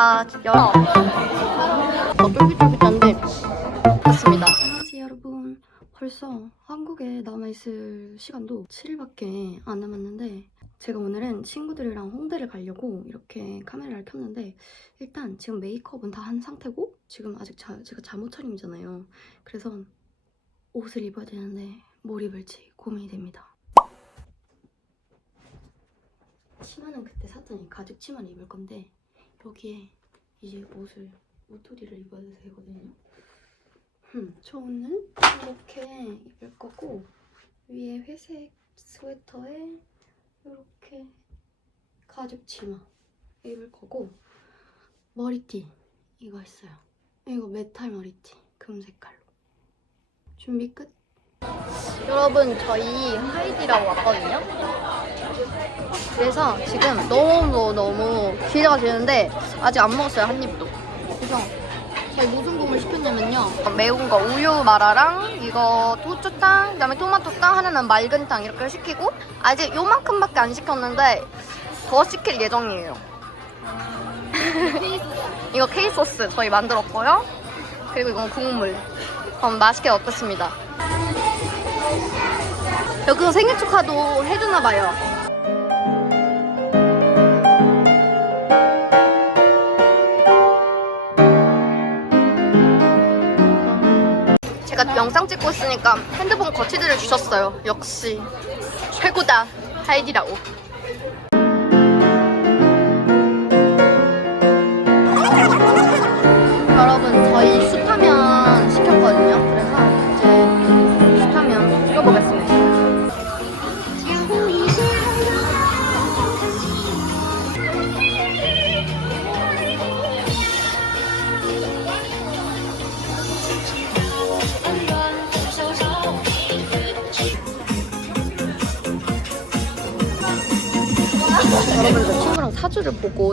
아, 열어. 더 쫄깃쫄깃한데. 됐습니다. 안녕하세요, 여러분. 벌써 한국에 남아있을 시간도 7일밖에 안 남았는데, 제가 오늘은 친구들이랑 홍대를 가려고 이렇게 카메라를 켰는데, 일단 지금 메이크업은 다 한 상태고, 지금 아직 자, 제가 잠옷 차림이잖아요. 그래서 옷을 입어야 되는데, 뭘 입을지 고민이 됩니다. 치마는 그때 샀더니 가죽 치마를 입을 건데 여기에 이제 옷을 옷도리를 입어야 되거든요. 음, 저는 이렇게 입을 거고 위에 회색 스웨터에 이렇게 가죽 치마 입을 거고 머리띠 이거 있어요. 이거 메탈 머리띠 금 색깔로 준비 끝. 여러분 저희 하이디라고 왔거든요. 그래서 지금 너무 너무 기대가 되는데 아직 안 먹었어요 한 입도. 그래서 저희 무슨 국물 시켰냐면요 매운 거 우유 마라랑 이거 후추탕 그다음에 토마토탕 하나는 맑은 땅 이렇게 시키고 아직 요만큼밖에 안 시켰는데 더 시킬 예정이에요. 이거 케이 소스 저희 만들었고요. 그리고 이건 국물. 그럼 맛있게 먹겠습니다. 여기서 생일 축하도 해주나 봐요. 영상 찍고 있으니까 핸드폰 거치대를 주셨어요. 역시 최고다 하이디라고.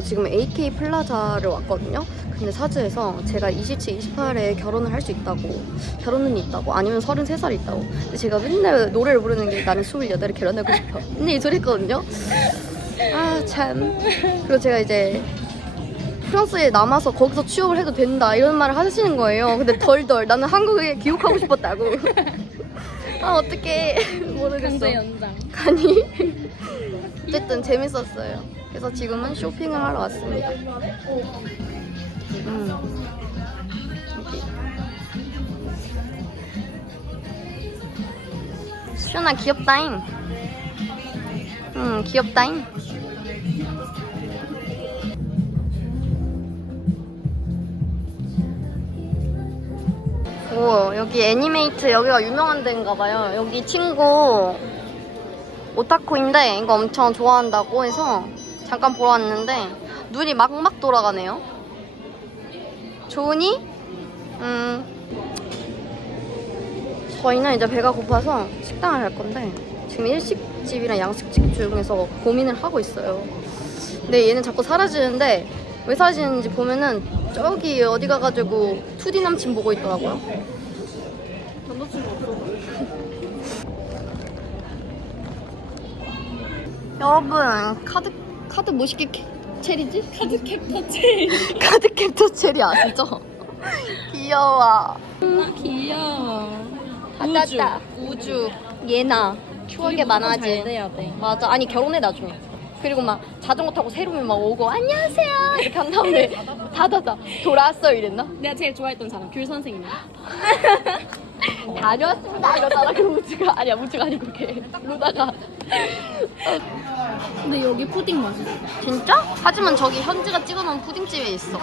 지금 AK 플라자를 왔거든요. 근데 사주에서 제가 27, 28에 결혼을 할 수 있다고 결혼은 있다고 아니면 33살이 있다고 근데 제가 맨날 노래를 부르는 게 나는 28에 결혼하고 싶어 맨날 이 소리 했거든요. 아 참. 그리고 제가 이제 프랑스에 남아서 거기서 취업을 해도 된다 이런 말을 하시는 거예요. 근데 덜덜 나는 한국에 귀국하고 싶었다고. 아 어떡해 모르겠어. 강제 연장. 가니? 어쨌든 재밌었어요. 그래서 지금은 쇼핑을 하러 왔습니다. 음. 시연아 귀엽다잉. 음 귀엽다잉. 오 여기 애니메이트 여기가 유명한 데인가 봐요. 여기 친구 오타쿠인데 이거 엄청 좋아한다고 해서 잠깐 보러 왔는데 눈이 막막 돌아가네요. 좋으니? 음. 저희는 이제 배가 고파서 식당을 갈 건데 지금 일식집이랑 양식집 중에서 고민을 하고 있어요. 근데 얘는 자꾸 사라지는데 왜 사라지는지 보면은 저기 어디 가가지고 2D 남친 보고 있더라고요. 여러분 카드 카드 뭐시게 체리지? 카드 캡터 체 카드 캡처 체리 아시죠? 귀여워. 아, 귀여워. 받았다. 우주. 예나. 추억에 잘 많아지. 맞아. 아니 결혼해 나중에. 그리고 막 자전거 타고 새로미 막 오고 안녕하세요 이렇게 한 다음에 닫아다 돌아왔어 이랬나? 내가 제일 좋아했던 사람 귤 선생님. 다녀왔습니다 이러다가 그 우주가 아니야 우주가 아니고 걔 루다가 근데 여기 푸딩 맛있어. 진짜? 하지만 저기 현지가 찍어놓은 푸딩집에 있어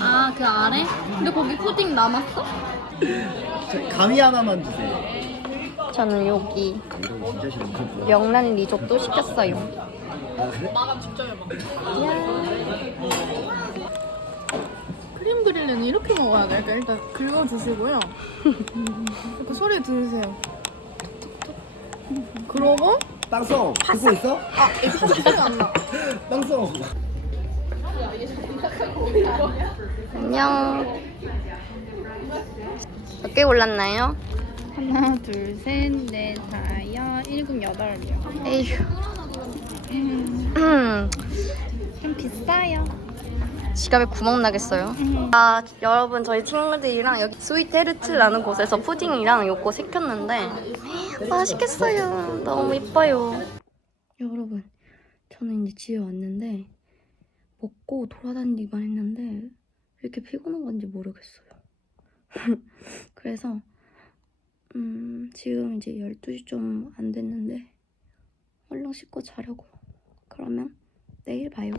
아 그 아래? 근데 거기 푸딩 남았어? 가위 하나만 주세요. 저는 여기 이거 진짜. 명란 리조또 시켰어요 아, 그래? 크림 그릴레는 이 렇게 먹어야 돼. 그러니까 일단 긁어주시고요. 이렇게 소리 들으세요. 그러고 땅송 듣고 있어? 아 이거 소리가 안 나. 땅송. 안녕 몇 개 골랐나요? 하나, 둘, 셋, 넷, 다섯, 일곱, 여덟이요. 에휴 음, 음, 좀 비싸요. 지갑에 구멍 나겠어요. 아 여러분 저희 친구들이랑 여기 스위테르츠라는 곳에서 푸딩이랑 요거 시켰는데 맛있겠어요. 너무 이뻐요. 여러분 저는 이제 집에 왔는데 먹고 돌아다니기만 했는데 왜 이렇게 피곤한 건지 모르겠어요. 그래서 음 지금 이제 12시 좀 안 됐는데 얼른 씻고 자려고. 그러면 내일 봐요.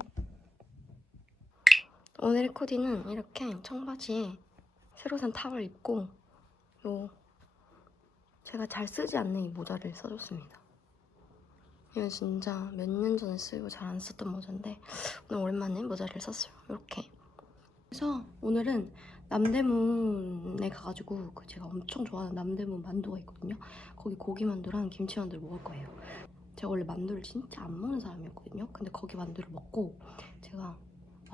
오늘의 코디는 이렇게 청바지에 새로 산 탑을 입고 요 제가 잘 쓰지 않는 이 모자를 써줬습니다. 이건 진짜 몇 년 전에 쓰고 잘 안 썼던 모자인데 오늘 오랜만에 모자를 썼어요. 이렇게. 그래서 오늘은 남대문에 가가지고 그 제가 엄청 좋아하는 남대문 만두가 있거든요. 거기 고기 만두랑 김치 만두를 먹을 거예요. 제가 원래 만두를 진짜 안 먹는 사람이었거든요. 근데 거기 만두를 먹고 제가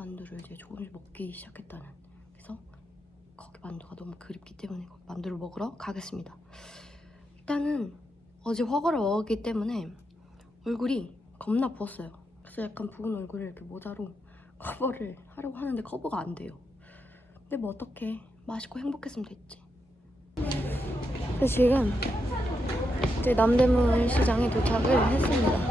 만두를 이제 조금씩 먹기 시작했다는. 그래서 거기 만두가 너무 그립기 때문에 거기 만두를 먹으러 가겠습니다. 일단은 어제 허거를 먹었기 때문에 얼굴이 겁나 부었어요. 그래서 약간 부은 얼굴을 이렇게 모자로 커버를 하려고 하는데 커버가 안 돼요. 근데 뭐 어떡해. 맛있고 행복했으면 됐지. 그래서 지금 이제 남대문 시장에 도착을 했습니다.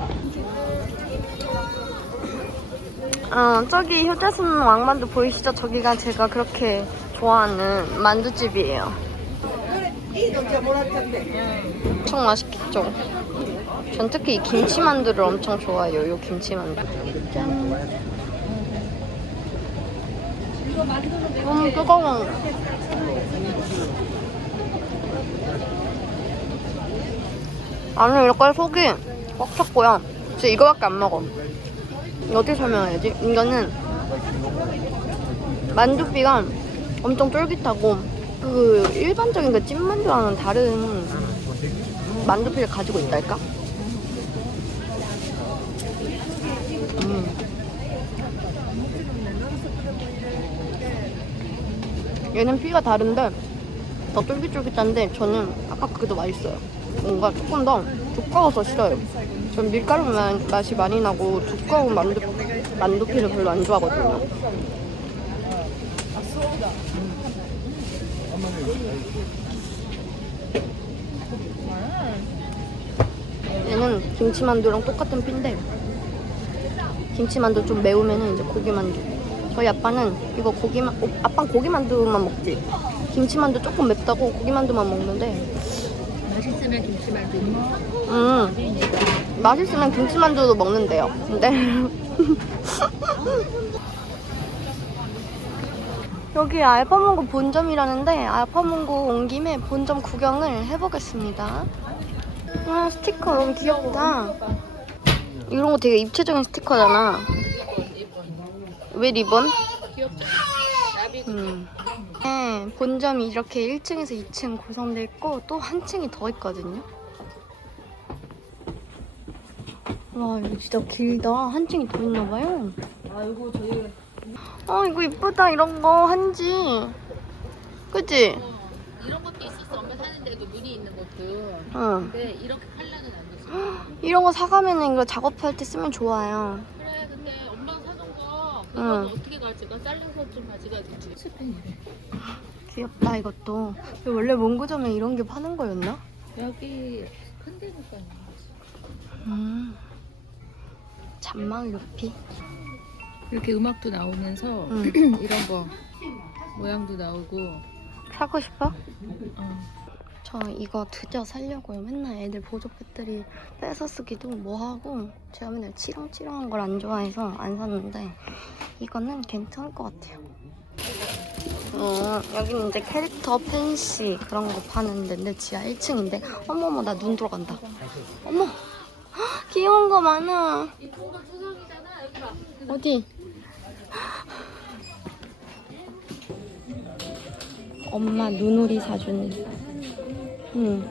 어, 저기 효대순 왕만두 보이시죠? 저기가 제가 그렇게 좋아하는 만두집이에요. 엄청 맛있겠죠? 전 특히 이 김치만두를 엄청 좋아해요. 요 김치만두. 짠. 너무 뜨거워. 안에 이렇게 속이 꽉 찼고요. 진짜 이거밖에 안 먹어. 어떻게 설명해야지? 이거는 만두피가 엄청 쫄깃하고 그 일반적인 그 찐만두와는 다른 만두피를 가지고 있달까? 음. 얘는 피가 다른데 더 쫄깃쫄깃한데 저는 아까 그게 더 맛있어요. 뭔가 조금 더 두꺼워서 싫어요. 전 밀가루 마- 맛이 많이 나고 두꺼운 만두, 만두피를 별로 안 좋아하거든요. 얘는 김치만두랑 똑같은 피인데 김치만두 좀 매우면은 이제 고기만두. 저희 아빠는 이거 고기만, 어, 아빠는 고기만두만 먹지. 김치만두 조금 맵다고 고기만두만 먹는데 맛있으면 김치말도 음, 맛있으면 김치만두도 먹는데요. 근데 여기 알파몬고 본점이라는데 알파몬고 온 김에 본점 구경을 해보겠습니다. 와 스티커 너무 귀엽다. 이런 거 되게 입체적인 스티커잖아. 왜 리본? 음. 네, 본점이 이렇게 1층에서 2층 구성돼 있고 또 한 층이 더 있거든요. 와 이거 진짜 길다. 한 층이 더 있나 봐요. 아이고 저희 어 이거 이쁘다 이런 거 한지. 그치? 이런 것도 있었어. 엄마 사는데도 무늬 있는 것도. 응. 근데 이렇게 컬러는 안 됐어. 이런 거 사가면 이거 작업할 때 쓰면 좋아요. 그래, 근데 엄마가 사준 거 그거 응. 는 어떻게 가져가? 잘라서 좀 가져가지. 스팸이래. 귀엽다 이것도. 이거 원래 문구점에 이런 게 파는 거였나? 여기 큰 데니까. 음. 잔망 루피. 이렇게 음악도 나오면서 응. 이런 거 모양도 나오고. 사고 싶어? 어. 저 이거 드디어 살려고요. 맨날 애들 보조 배터리 뺏어 쓰기도 뭐하고 제가 맨날 치렁치렁한 걸 안 좋아해서 안 샀는데 이거는 괜찮을 것 같아요. 어, 여기는 이제 캐릭터 펜시 그런 거 파는 데인데 지하 1층인데 어머머 나눈 돌아간다. 어머 헉, 귀여운 거 많아. 어디? 엄마 눈오리 사주는 응.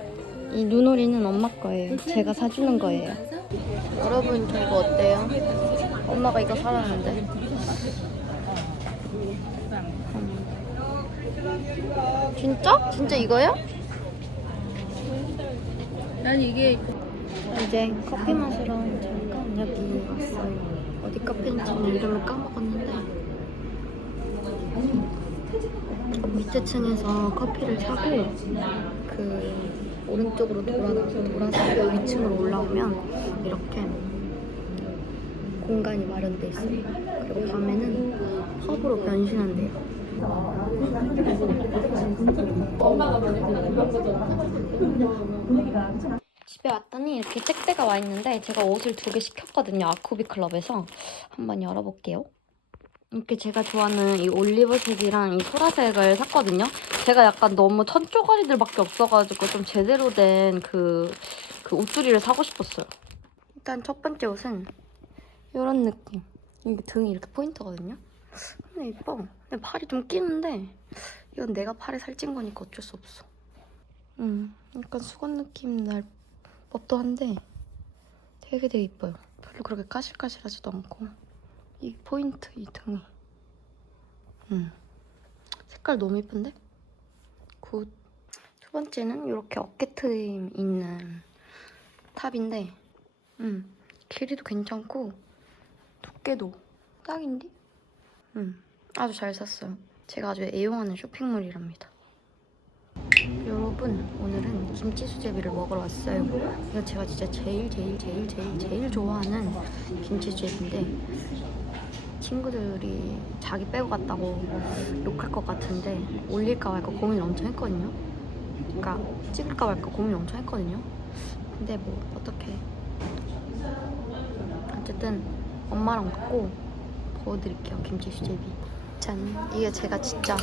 이 눈오리는 엄마 거예요. 제가 사주는 거예요. 여러분, 저 이거 어때요? 엄마가 이거 사라는데. 음. 진짜? 진짜 이거요? 난 이게 이제 커피 마시러 잠깐 여기 왔어요. 어디 카페인지는 이름을 까먹었는데 밑에 층에서 커피를 사고 그 오른쪽으로 돌아 돌아서 위층으로 올라오면 이렇게 공간이 마련돼 있어요. 그리고 밤에는 펍으로 변신한대요. 집에 왔더니 이렇게 택배가 와 있는데 제가 옷을 두 개 시켰거든요. 아쿠비 클럽에서 한번 열어볼게요. 이렇게 제가 좋아하는 이 올리브색이랑 이 보라색을 샀거든요. 제가 약간 너무 천조가리들밖에 없어가지고 좀 제대로 된 그 그 옷줄이를 사고 싶었어요. 일단 첫 번째 옷은 이런 느낌. 이게 등이 이렇게 포인트거든요. 근데 예뻐. 근데 팔이 좀 끼는데 이건 내가 팔에 살찐 거니까 어쩔 수 없어. 음, 약간 수건 느낌 날 법도 한데 되게 되게 이뻐요. 별로 그렇게 까실까실하지도 않고 이 포인트 이 등이 음 색깔 너무 이쁜데? 굿. 두 번째는 이렇게 어깨 트임 있는 탑인데 음 길이도 괜찮고 두께도 딱인데? 음 아주 잘 샀어요. 제가 아주 애용하는 쇼핑몰이랍니다. 여러분 오늘은 김치 수제비를 먹으러 왔어요. 이거 제가 진짜 제일 제일 제일 제일 제일 좋아하는 김치 수제비인데 친구들이 자기 빼고 갔다고 욕할 것 같은데 올릴까 말까 고민을 엄청 했거든요. 그러니까 찍을까 말까 고민을 엄청 했거든요. 근데 뭐 어떻게 어쨌든 엄마랑 갖고 보여드릴게요 김치 수제비. 짠 이게 제가 진짜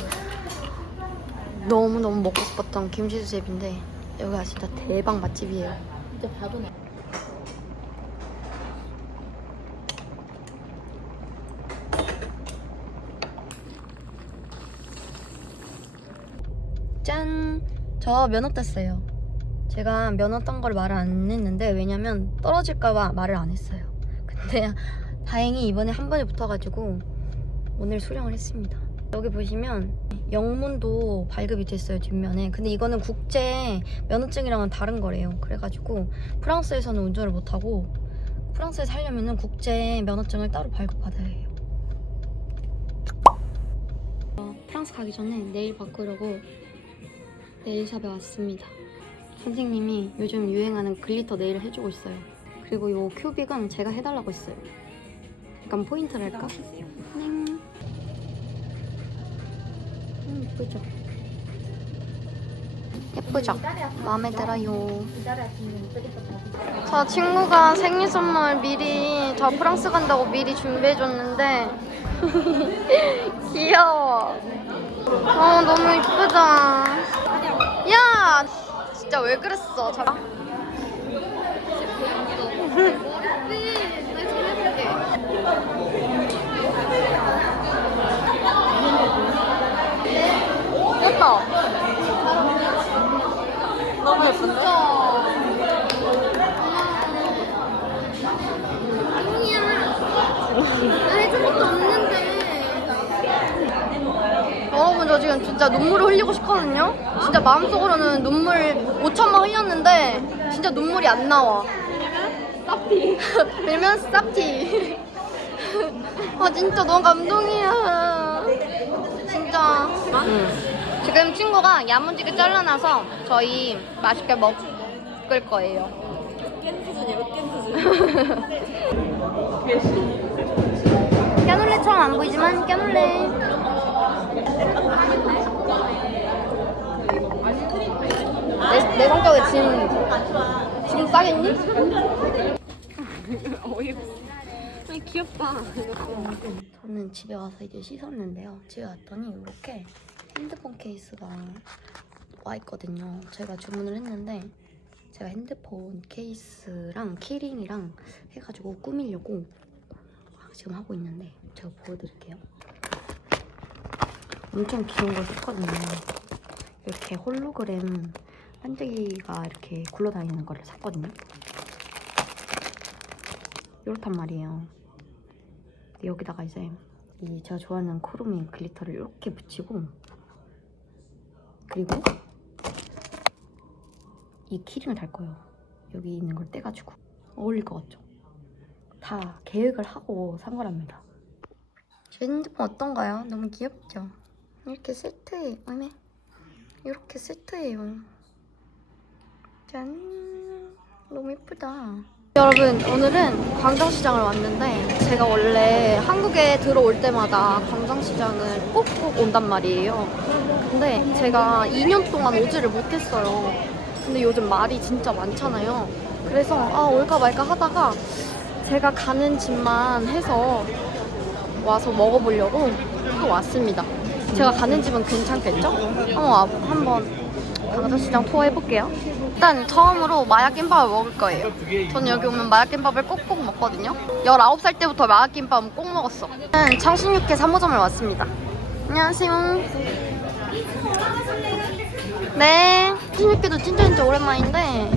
너무너무 먹고 싶었던 김치 수제비인데 여기가 진짜 대박 맛집이에요. 진짜 봐도 나. 짠! 저 면허 땄어요. 제가 면허 딴 걸 말을 안 했는데 왜냐면 떨어질까봐 말을 안 했어요. 근데 다행히 이번에 한 번에 붙어가지고 오늘 수령을 했습니다. 여기 보시면 영문도 발급이 됐어요 뒷면에. 근데 이거는 국제 면허증이랑은 다른 거래요. 그래가지고 프랑스에서는 운전을 못하고 프랑스에 살려면은 국제 면허증을 따로 발급받아야 해요. 어, 프랑스 가기 전에 네일 바꾸려고 네일샵에 왔습니다. 선생님이 요즘 유행하는 글리터 네일을 해주고 있어요. 그리고 요 큐빅은 제가 해달라고 했어요. 약간 포인트랄까? 예쁘죠? 예쁘죠? 마음에 들어요. 저 친구가 생일 선물 미리 저 프랑스 간다고 미리 준비해줬는데 귀여워. 어 너무 이쁘다. 야 진짜 왜 그랬어? 저... 예뻐. 너무 예쁜데? 해줄 것도 없는데. 여러분 저 지금 진짜 눈물을 흘리고 싶거든요. 진짜 마음속으로는 눈물 5천만 흘렸는데 진짜 눈물이 안 나와. 쌉티. 밀면 쌉티. 아 진짜 너무 감동이야. 진짜. 응. 지금 친구가 야무지게 잘라놔서 저희 맛있게 먹을 거예요. 깨놀레처럼 안 보이지만 깨놀레. 내, 내 성격에 지금 지금 싸겠니? 귀엽다. 저는 집에 와서 이제 씻었는데요. 집에 왔더니 이렇게 핸드폰 케이스가 와 있거든요. 제가 주문을 했는데 제가 핸드폰 케이스랑 키링이랑 해가지고 꾸미려고 지금 하고 있는데 제가 보여드릴게요. 엄청 귀여운 걸 샀거든요. 이렇게 홀로그램 반짝이가 이렇게 굴러다니는 거를 샀거든요. 이렇단 말이에요. 여기다가 이제 이 제가 좋아하는 크로미 글리터를 이렇게 붙이고 그리고 이 키링을 달 거예요. 여기 있는 걸 떼가지고 어울릴 것 같죠? 다 계획을 하고 산 거랍니다. 제 핸드폰 어떤가요? 너무 귀엽죠? 이렇게 세트에 아니 이렇게 세트예요. 짠 너무 예쁘다. 여러분 오늘은 광장시장을 왔는데 제가 원래 한국에 들어올 때마다 광장시장을 꼭꼭 온단 말이에요. 근데 제가 2년 동안 오지를 못했어요. 근데 요즘 말이 진짜 많잖아요. 그래서 아 올까 말까 하다가 제가 가는 집만 해서 와서 먹어보려고 또 왔습니다. 제가 가는 집은 괜찮겠죠? 한번, 와- 한번 광장시장 투어 해볼게요. 일단 처음으로 마약김밥을 먹을 거예요. 저는 여기 오면 마약김밥을 꼭꼭 먹거든요. 19살 때부터 마약김밥은 꼭 먹었어. 저는 창신육회 3호점을 왔습니다. 안녕하세요. 네. 창신육회도 진짜 진짜 오랜만인데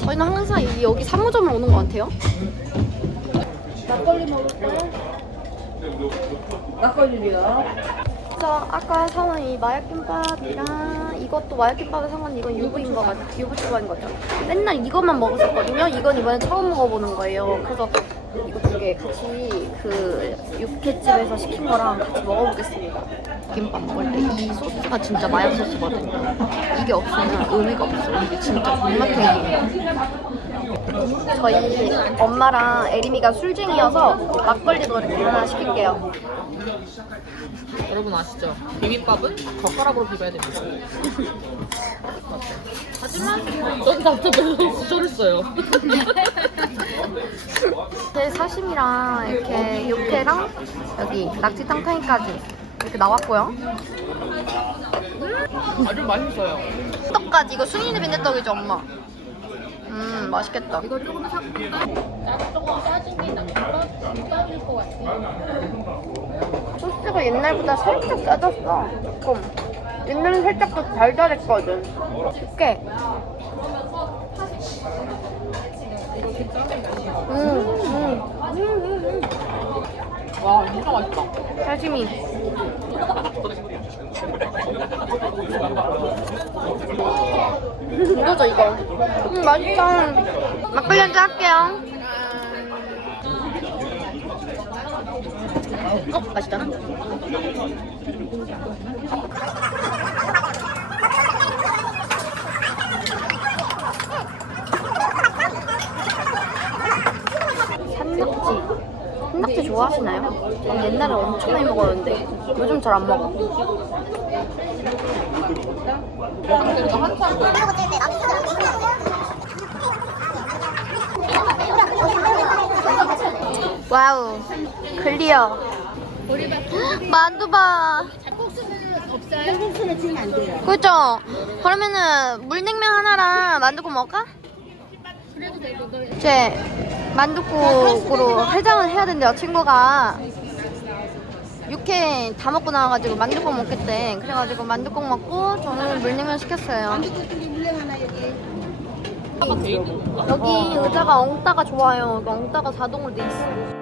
저희는 항상 이- 여기 3호점을 오는 것 같아요. 막걸리 먹을까요? 저 아까 사온 이 마약김밥이랑 이것도 마약김밥에 사온 이건 유부인 거 같, 유부초밥인 거죠. 맨날 이것만 먹었었거든요. 이건 이번에 처음 먹어보는 거예요. 그래서 이거 두 개 같이 그 육회집에서 시킨 거랑 같이 먹어보겠습니다. 김밥 먹을 때 이 소스가 진짜 마약 소스거든요. 이게 없으면 의미가 없어요. 이게 진짜 존맛탱이에요. 저희 엄마랑 에리미가 술쟁이여서 막걸리도 이렇게 하나 시킬게요. 여러분 아시죠? 비빔밥은 젓가락으로 비벼야 됩니다. 하지만 전 답답해서 수저했어요. 제 사심이랑 이렇게 육회랑 여기 낙지 탕탕이까지 이렇게 나왔고요. 아주 맛있어요. 떡까지 이거 순이네 빈대떡이죠 엄마? 음 맛있겠다. 이거 조금 삭힐까? 조금 짜진 게. 짜질 것 같아. 소스가 옛날보다 살짝 짜졌어. 조금. 옛날엔 살짝 더 달달했거든. 육회. 음, 음. 와 진짜 맛있다. 사시미. 이거죠 이거. 음 맛있다. 막걸리 한잔 할게요. 어 맛있다. 산낙지. 전 옛날에 엄청 많이 먹었는데 요즘 잘 안 먹어. 와우 클리어. 만두바. 그죠? 그러면은 물냉면 하나랑 만두국 먹을까? 이제 만두국으로 해장을 해야 된대요 친구가. 육회 다 먹고 나와가지고 만두국 먹겠대. 그래가지고 만두국 먹고 저는 물냉면 시켰어요. 여기 의자가 엉따가 좋아요. 엉따가 자동으로 돼 있어